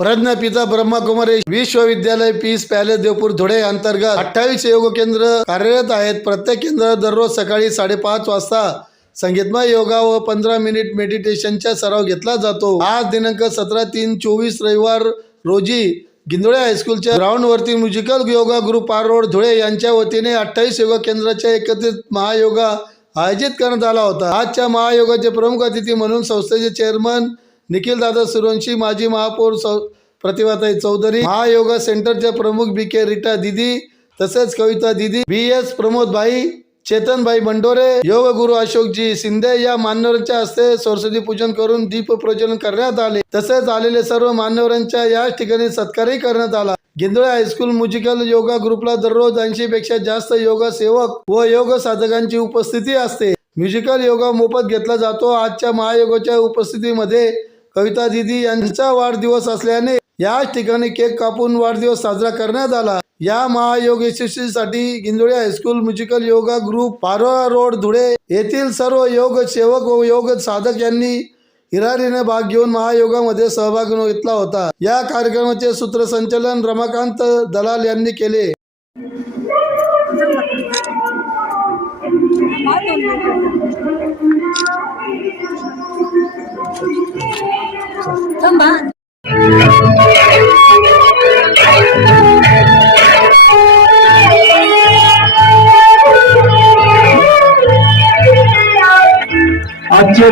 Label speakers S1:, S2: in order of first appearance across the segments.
S1: प्रज्ञापिता ब्रह्मकुमारी विश्वविद्यालय piece palace Deopur Dhule अंतर्गत अठ्ठावीस योग केंद्र कार्यरत आहेत. प्रत्येक केंद्रात दररोज सकाळी साडेपाच वाजता संगीतमय योगा व पंधरा मिनिट मेडिटेशनचा सराव घेतला जातो. आज दिनांक सतरा तीन चोवीस रविवार रोजी गिंदोळे हायस्कूलच्या ग्राउंडवरती म्युझिकल योगा ग्रुप पार रोड धुळे यांच्या वतीने अठ्ठावीस योगा केंद्राच्या एकत्रित महायोगा आयोजित करण्यात आला होता. आजच्या महायोगाचे प्रमुख अतिथी म्हणून संस्थेचे चेअरमन निखिलदादा सुरवंशी माजी महापौर सौ प्रतिभाताई चौधरी महायोगा सेंटरच्या प्रमुख बी के रिटा दिदी तसेच कविता दिदी बी एस प्रमोदभाई चेतनभाई बंडोरे योग गुरु अशोकजी शिंदे या मान्यवरांच्या हस्ते सरस्वती पूजन करून दीप प्रज्वलन करण्यात आले. तसेच आलेले सर्व मान्यवरांच्या याच ठिकाणी सत्कारही करण्यात आला. गिंदोळे हायस्कूल म्युझिकल योगा ग्रुपला दररोज ऐंशी पेक्षा जास्त योगा सेवक व योग साधकांची उपस्थिती असते. म्युझिकल योगा मोफत घेतला जातो. आजच्या महायोगाच्या उपस्थितीमध्ये कविता दिदी यांचा वाढदिवस असल्याने याच ठिकाणी केक कापून वाढदिवस साजरा करण्यात आला. या महायोग यशस्वीसाठी Gindole high school musical yoga group Parola road Dhule येथील सर्व योग सेवक व योग साधक यांनी हिरारीने भाग घेऊन महायोगामध्ये सहभाग घेतला होता. या कार्यक्रमाचे सूत्रसंचालन रमाकांत दलाल यांनी केले.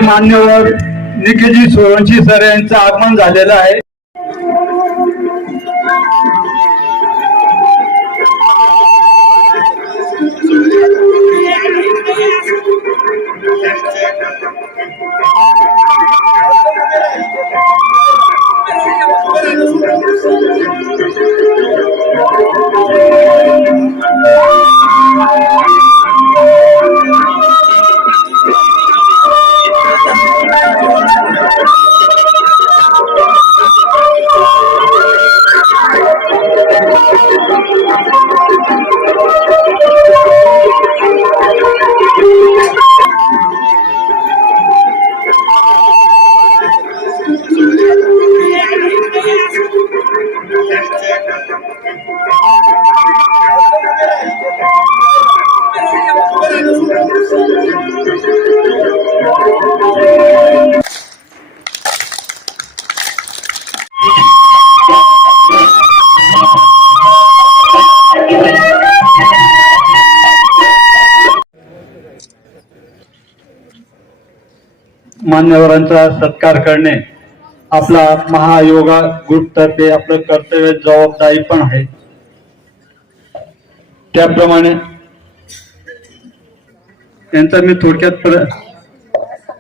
S2: मान्यवर निखिलजी सोळंशी सर यांचं आगमन झालेलं आहे. मान्यवरांचा सत्कार करणे आपला महायोगा ग्रुपतर्फे आपलं कर्तव्य जबाबदारी पण आहे. त्याप्रमाणे यांचा मी थोडक्यात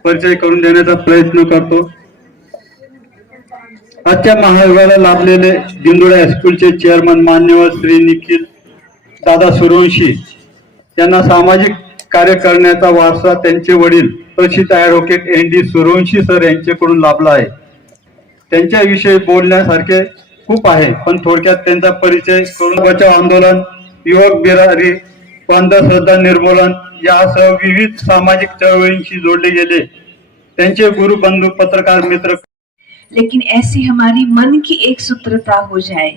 S2: परिचय करून देण्याचा प्रयत्न करतो. आजच्या महायोगाला लाभलेले दिंडोळे हायस्कूलचे चेअरमन मान्यवर श्री निखिल दादा सुरवंशी यांना सामाजिक कार्य करण्याचा वारसा त्यांचे वडील प्रसिद्ध advocate N D Survanshi sir यांच्याकडून लाभला आहे. त्यांच्याविषयी बोलण्यासारखे खूप आहे पण थोडक्यात त्यांचा परिचय करून बचाव आंदोलन युवक बिरारी अंधश्रद्धा निर्मूलन यासह विविध सामाजिक चळवळींशी जोडले गेले. त्यांचे गुरु बंधू पत्रकार मित्र
S3: लेकिन ऐसी हमारी मन की एक सूत्रता हो जाए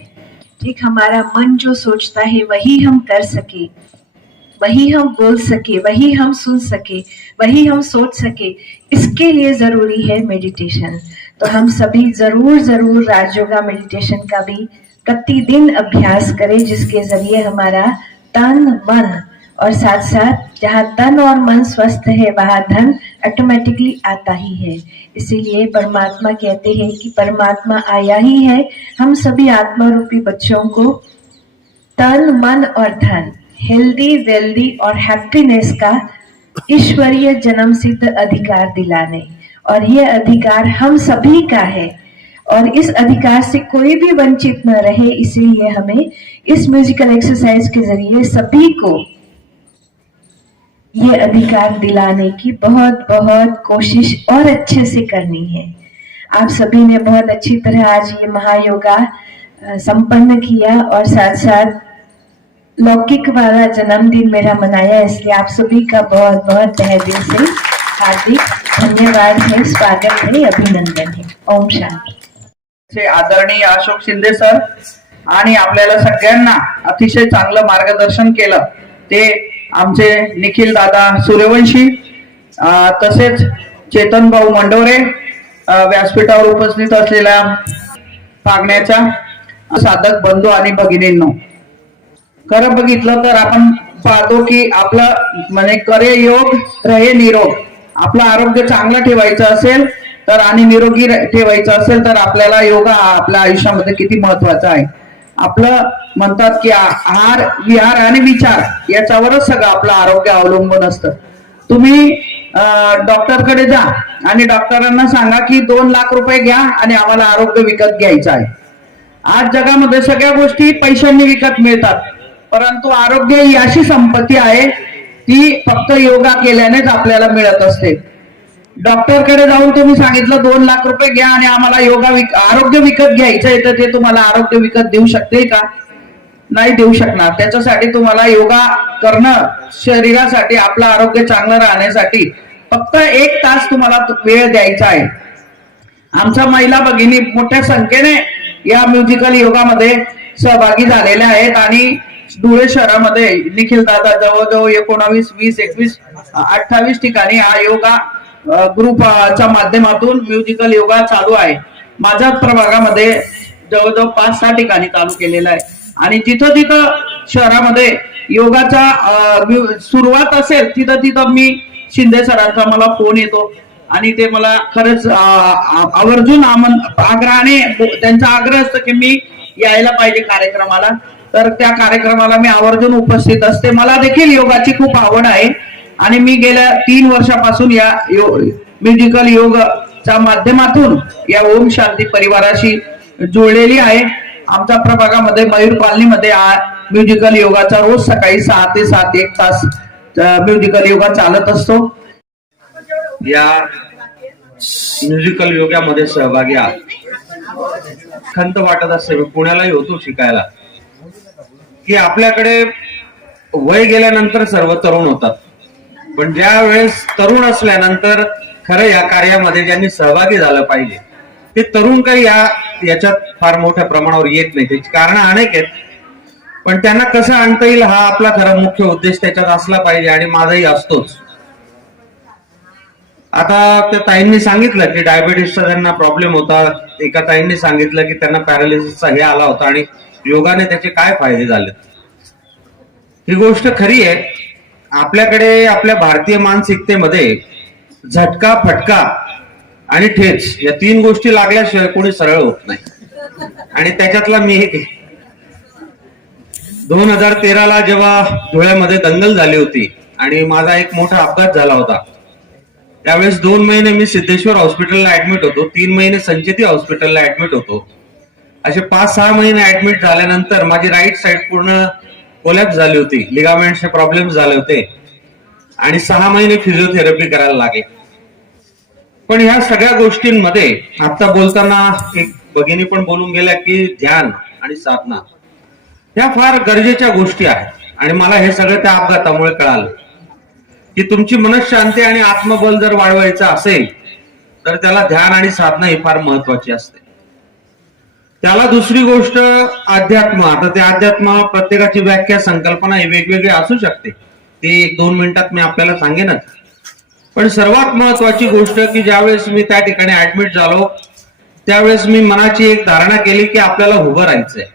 S3: ठीक हमारा मन जो सोचता है वही हम कर सके। वही हम बोल सके, वही हम सुन सके, वही हम सोच सके, इसके लिए ज़रूरी है मेडिटेशन तो हम सभी ज़रूर ज़रूर राजयोगा मेडिटेशन का भी प्रतिदिन अभ्यास करें, जिसके ज़रिए हमारा तन, मन और साथ साथ जहाँ तन और मन स्वस्थ है, वहाँ धन ऑटोमेटिकली आता ही है. इसीलिए परमात्मा कहते हैं कि परमात्मा आया ही है. हम सभी आत्मा रूपी बच्चों को तन, मन और धन हेल्दी वेल्दी और हैप्पीनेस का ईश्वरीय जन्म सिद्ध अधिकार दिलाने। और यह अधिकार हम सभी का है। और इस अधिकार से कोई भी वंचित न रहे, इसीलिए हमें इस म्यूजिकल एक्सरसाइज के ज़रिए सभी को ये अधिकार दिलाने की बहुत बहुत कोशिश और अच्छे से करनी है। आप सभी ने बहुत अच्छी तरह आज ये महायोगा संपन्न किया और साथ साथ लौकिक वाला जन्मदिन मेरा मनाया इसलिए आप सभी का बहुत बहुत तहे दिल से हार्दिक धन्यवाद है स्वागत है अभिनंदन है। ओम शांति।
S4: आदरणीय अशोक शिंदे सर आणि आपल्याला सगळ्यांना अतिशय चांगलं मार्गदर्शन केलं. ते आमचे निखिल दादा सूर्यवंशी तसेच चेतन भाऊ मंडोरे व्यासपीठावर उपस्थित असलेल्या पागण्याच्या साधक बंधू आणि भगिनींनो खरं बघितलं तर आपण पाहतो की आपलं म्हणजे करे योग रहे निरोग. आपलं आरोग्य चांगलं ठेवायचं असेल तर आणि निरोगी ठेवायचं असेल तर आपल्याला योगा हा आपल्या आयुष्यामध्ये किती महत्त्वाचा आहे. आपलं म्हणतात की आहार विहार आणि विचार याच्यावरच सगळं आपलं आरोग्य अवलंबून असतं. तुम्ही डॉक्टरकडे जा आणि डॉक्टरांना सांगा की दोन लाख रुपये घ्या आणि आम्हाला आरोग्य विकत घ्यायचं आहे. आज जगामध्ये सगळ्या गोष्टी पैशांनी विकत मिळतात. परंतु आरोग्य ही अशी संपत्ती आहे ती फक्त योगा केल्यानेच आपल्याला मिळत असते. डॉक्टरकडे जाऊन तुम्ही सांगितलं दोन लाख रुपये घ्या आणि आम्हाला योगा विक आरोग्य विकत घ्यायचंय तर ते तुम्हाला आरोग्य विकत देऊ शकते का? नाही देऊ शकणार. त्याच्यासाठी तुम्हाला योगा करणं शरीरासाठी आपलं आरोग्य चांगलं राहण्यासाठी फक्त एक तास तुम्हाला वेळ द्यायचा आहे. आमच्या महिला भगिनी मोठ्या संख्येने या म्युझिकल योगामध्ये सहभागी झालेल्या आहेत आणि धुळे शहरामध्ये निखिल दादा जवळजवळ एकोणावीस वीस एकवीस अठ्ठावीस ठिकाणी हा योगा ग्रुपच्या माध्यमातून म्युझिकल योगा चालू आहे. माझ्याच प्रभागामध्ये जवळजवळ पाच सहा ठिकाणी चालू केलेला आहे. आणि जिथं तिथं शहरामध्ये योगाचा सुरुवात असेल तिथं तिथं मी शिंदे सरांचा मला फोन येतो. आणि ते मला खरंच आवर्जून आमन आग्रहाने त्यांचा आग्रह असतो की मी यायला पाहिजे कार्यक्रमाला. तर त्या कार्यक्रमाला मी आवर्जून उपस्थित असते. मला देखील योगाची खूप आवड आहे. आणि मी गेल्या तीन वर्षापासून या यो म्युझिकल योगच्या माध्यमातून या ओम शांती परिवाराशी जुळलेली आहे. आमच्या प्रभागामध्ये मयूर कॉलनीमध्ये म्युझिकल योगाचा रोज सकाळी सहा ते सात एक तास म्युझिकल योगा चालत असतो.
S5: या म्युझिकल योगामध्ये सहभागी आहात. खंत वाटत असते मी पुण्यालाही होतो शिकायला. की आपल्याकडे वय गेल्यानंतर सर्व तरुण होतात. पण ज्या वेळेस तरुण असल्यानंतर खरं या कार्यामध्ये ज्यांनी सहभागी झालं पाहिजे ते तरुण काही या याच्यात फार मोठ्या प्रमाणावर येत नाही. त्याची कारण अनेक आहेत. पण त्यांना कसं आणता येईल हा आपला खरा मुख्य उद्देश त्याच्यात असला पाहिजे आणि माझाही असतोच. आता त्या ताईंनी सांगितलं की डायबिटीसचा त्यांना प्रॉब्लेम होता. एका ताईंनी सांगितलं की त्यांना पॅरालिसिसचा हे आला होता आणि योगाने त्याचे काय फायदे झालेत? ही गोष्ट खरी आहे. आपल्याकडे आपल्या भारतीय मानसिकतेमध्ये झटका फटका आणि ठेच या तीन गोष्टी लागल्याशिवाय कोणी सरळ होत नाही. आणि त्याच्यातला मी एक दोन हजार तेराला जेव्हा धुळ्यामध्ये दंगल झाली होती आणि माझा एक मोठा अपघात झाला होता त्यावेळेस दोन महिने मी सिद्धेश्वर हॉस्पिटलला ऍडमिट होतो तीन महिने संचेती हॉस्पिटलला ऍडमिट होतो. असे पाच सहा महिने ऍडमिट झाल्यानंतर माझी राईट साईड पूर्ण कोलॅप्स झाली होती. लिगामेंटचे प्रॉब्लेम झाले होते. आणि सहा महिने फिजिओथेरपी करायला लागले पण ह्या सगळ्या गोष्टींमध्ये आता बोलताना एक भगिनी पण बोलून गेल्या की ध्यान आणि साधना ह्या फार गरजेच्या गोष्टी आहेत. आणि मला हे सगळं त्या अपघातामुळे कळालं. की तुमची मनशांती आणि आत्मबल जर वाढवायचं असेल तर त्याला ध्यान आणि साधना ही फार महत्वाची असते. त्याला दुसरी गोष्ट अध्यात्म. आता ते अध्यात्म प्रत्येकाची व्याख्या संकल्पना ही वेगवेगळी असू शकते. ती एक दोन मिनिटात मी आपल्याला सांगेनच. पण सर्वात महत्वाची गोष्ट की ज्यावेळेस मी त्या ठिकाणी ऍडमिट झालो त्यावेळेस मी मनाची एक धारणा केली की आपल्याला उभं राहायचंय.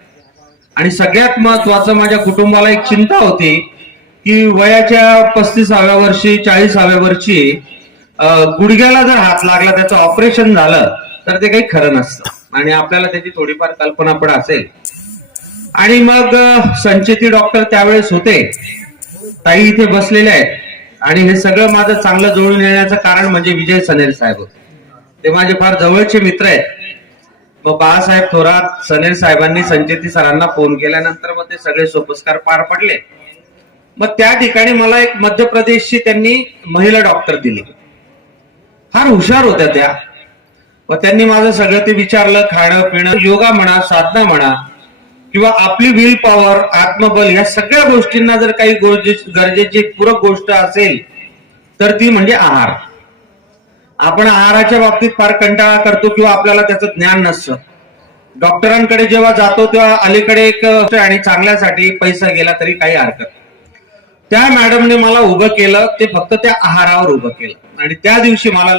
S5: आणि सगळ्यात महत्वाचं माझ्या कुटुंबाला एक चिंता होती की वयाच्या पस्तीसाव्या वर्षी चाळीसाव्या वर्षी गुडघ्याला जर हात लागला त्याचं ऑपरेशन झालं तर ते काही खरं नसतं. आणि आपल्याला त्याची थोडीफार कल्पना पण असेल. आणि मग संचेती डॉक्टर त्यावेळेस होते. ताई इथे बसलेले आहेत. आणि हे सगळं माझं चांगलं जुळून येण्याचं कारण म्हणजे विजय सनेर साहेब होते. ते माझे फार जवळचे मित्र आहेत. मग बाळासाहेब थोरात सनेर साहेबांनी संचेती सरांना फोन केल्यानंतर मग ते सगळे सोपस्कार पार पडले. मग त्या ठिकाणी मला एक मध्य प्रदेशची त्यांनी महिला डॉक्टर दिली. फार हुशार होत्या त्या. व त्यांनी माझं सगळं ते विचारलं खाणं पिणं योगा म्हणा साधना म्हणा किंवा आपली विल पॉवर आत्मबल या सगळ्या गोष्टींना जर काही गरजेची पूरक गोष्ट असेल तर ती म्हणजे आहार. आपण आहाराच्या बाबतीत फार कंटाळा करतो किंवा आपल्याला त्याचं ज्ञान नसतं. डॉक्टरांकडे जेव्हा जातो तेव्हा अलीकडे एक आणि चांगल्यासाठी पैसा गेला तरी काही हरकत नाही. त्या मॅडमने मला उभं केलं ते फक्त त्या आहारावर उभं केलं. आणि त्या दिवशी मला